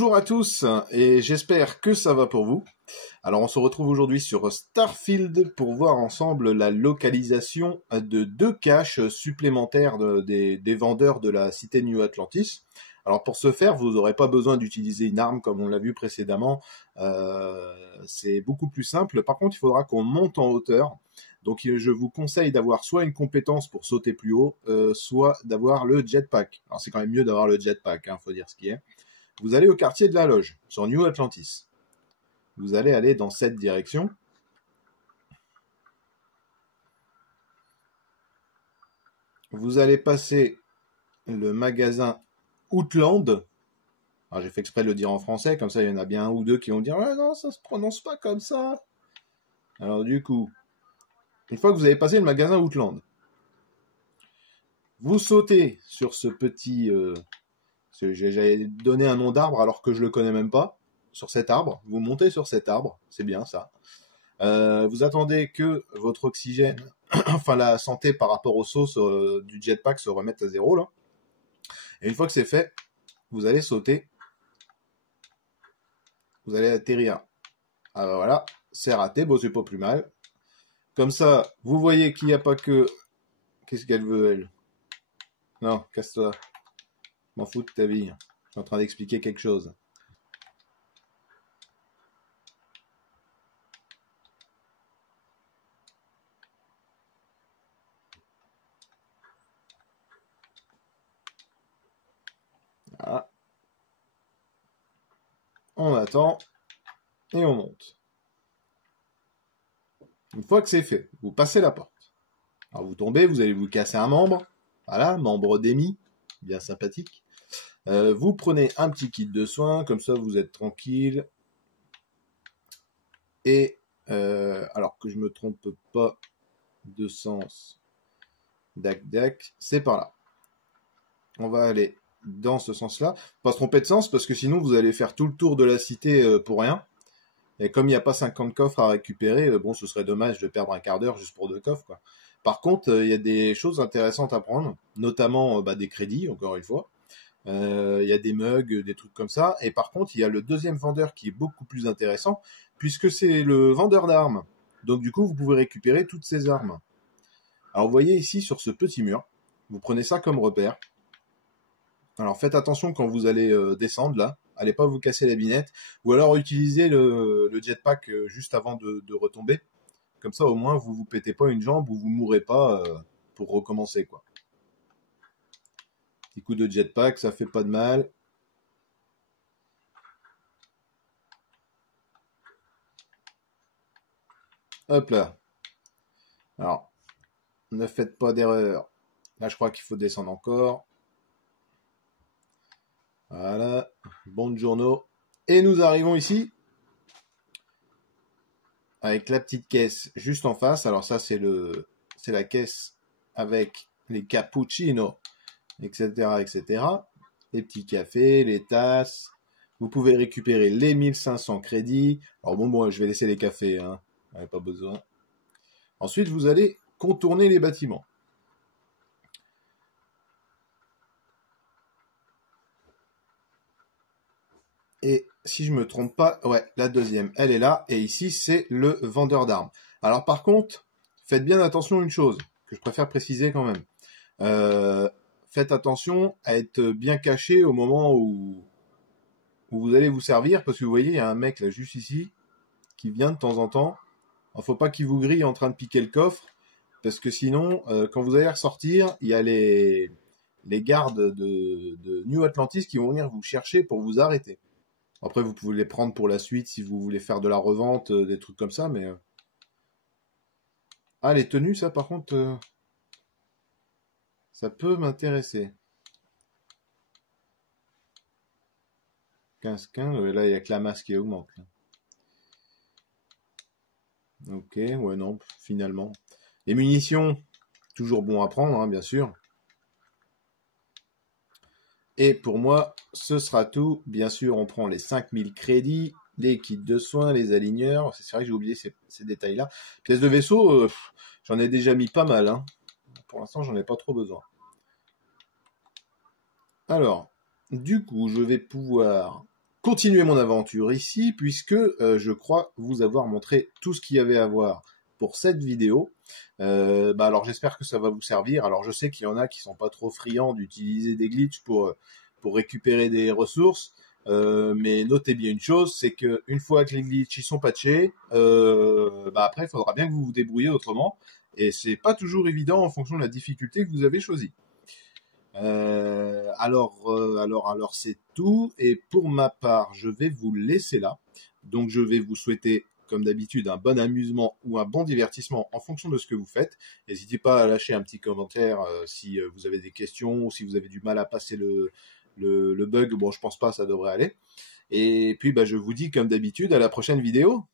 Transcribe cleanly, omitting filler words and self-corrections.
Bonjour à tous et j'espère que ça va pour vous. Alors on se retrouve aujourd'hui sur Starfield pour voir ensemble la localisation de 2 caches supplémentaires des vendeurs de la cité New Atlantis. Alors pour ce faire, vous n'aurez pas besoin d'utiliser une arme comme on l'a vu précédemment. C'est beaucoup plus simple. Par contre, il faudra qu'on monte en hauteur. Donc je vous conseille d'avoir soit une compétence pour sauter plus haut, soit d'avoir le jetpack. Alors c'est quand même mieux d'avoir le jetpack, hein, faut dire ce qui est. Vous allez au quartier de la Loge, sur New Atlantis. Vous allez aller dans cette direction. Vous allez passer le magasin Outland. Alors j'ai fait exprès de le dire en français, comme ça il y en a bien un ou deux qui vont dire « Ouais, non, ça se prononce pas comme ça ». Alors du coup, une fois que vous avez passé le magasin Outland, vous sautez sur ce petit... J'ai donné un nom d'arbre alors que je le connais même pas. Sur cet arbre, vous montez sur cet arbre, c'est bien ça. Vous attendez que votre oxygène, enfin la santé par rapport aux sauces du jetpack se remette à zéro là. Et une fois que c'est fait, vous allez sauter. Vous allez atterrir. Ah bah voilà, c'est raté, bon c'est pas plus mal. Comme ça, vous voyez qu'il n'y a pas que... Qu'est-ce qu'elle veut elle? Non, casse-toi. M'en fous de ta vie. Je suis en train d'expliquer quelque chose. Voilà. On attend et on monte. Une fois que c'est fait, vous passez la porte. Alors vous tombez, vous allez vous casser un membre. Voilà, membre d'émis, bien sympathique. Vous prenez un petit kit de soins, comme ça vous êtes tranquille. Et alors que je me trompe pas de sens, dac, c'est par là. On va aller dans ce sens-là. Pas se tromper de sens, parce que sinon vous allez faire tout le tour de la cité pour rien. Et comme il n'y a pas 50 coffres à récupérer, bon, ce serait dommage de perdre un quart d'heure juste pour 2 coffres, quoi. Par contre, il y a des choses intéressantes à prendre, notamment des crédits, encore une fois. Il y a des mugs, des trucs comme ça. Et par contre, il y a le deuxième vendeur qui est beaucoup plus intéressant, puisque c'est le vendeur d'armes. Donc du coup, vous pouvez récupérer toutes ces armes. Alors vous voyez ici, sur ce petit mur, vous prenez ça comme repère. Alors faites attention quand vous allez descendre là, allez pas vous casser la binette, ou alors utilisez le jetpack juste avant de retomber. Comme ça au moins vous vous pétez pas une jambe ou vous mourrez pas pour recommencer quoi. Petit coup de jetpack, ça fait pas de mal. Hop là. Alors, ne faites pas d'erreur. Là je crois qu'il faut descendre encore. Voilà, buongiorno. Et nous arrivons ici avec la petite caisse juste en face. Alors ça c'est la caisse avec les cappuccinos, etc. Les petits cafés, les tasses. Vous pouvez récupérer les 1500 crédits. Alors bon, moi je vais laisser les cafés, hein. Pas besoin. Ensuite vous allez contourner les bâtiments. Et si je me trompe pas, ouais, la deuxième, elle est là. Et ici, c'est le vendeur d'armes. Alors par contre, faites bien attention à une chose, que je préfère préciser quand même. Faites attention à être bien caché au moment où vous allez vous servir, parce que vous voyez, il y a un mec là, juste ici, qui vient de temps en temps. Il faut pas qu'il vous grille en train de piquer le coffre, parce que sinon, quand vous allez ressortir, il y a les gardes de New Atlantis qui vont venir vous chercher pour vous arrêter. Après, vous pouvez les prendre pour la suite si vous voulez faire de la revente, des trucs comme ça, mais... Ah, les tenues, ça, par contre, ça peut m'intéresser. 15-15, là, il n'y a que la masse qui augmente. Là. Ok, ouais, non, finalement. Les munitions, toujours bon à prendre, hein, bien sûr. Et pour moi, ce sera tout. Bien sûr, on prend les 5000 crédits, les kits de soins, les aligneurs. C'est vrai que j'ai oublié ces détails-là. Pièces de vaisseau, j'en ai déjà mis pas mal. Hein. Pour l'instant, j'en ai pas trop besoin. Alors, du coup, je vais pouvoir continuer mon aventure ici, puisque je crois vous avoir montré tout ce qu'il y avait à voir pour cette vidéo. Alors j'espère que ça va vous servir. Alors je sais qu'il y en a qui sont pas trop friands d'utiliser des glitches pour récupérer des ressources. Mais notez bien une chose, c'est que une fois que les glitches ils sont patchés, après il faudra bien que vous vous débrouillez autrement, et c'est pas toujours évident en fonction de la difficulté que vous avez choisie. Alors c'est tout, et pour ma part je vais vous laisser là. Donc je vais vous souhaiter comme d'habitude un bon amusement ou un bon divertissement en fonction de ce que vous faites. N'hésitez pas à lâcher un petit commentaire si vous avez des questions ou si vous avez du mal à passer le bug. Bon, je pense pas, ça devrait aller. Et puis je vous dis comme d'habitude à la prochaine vidéo.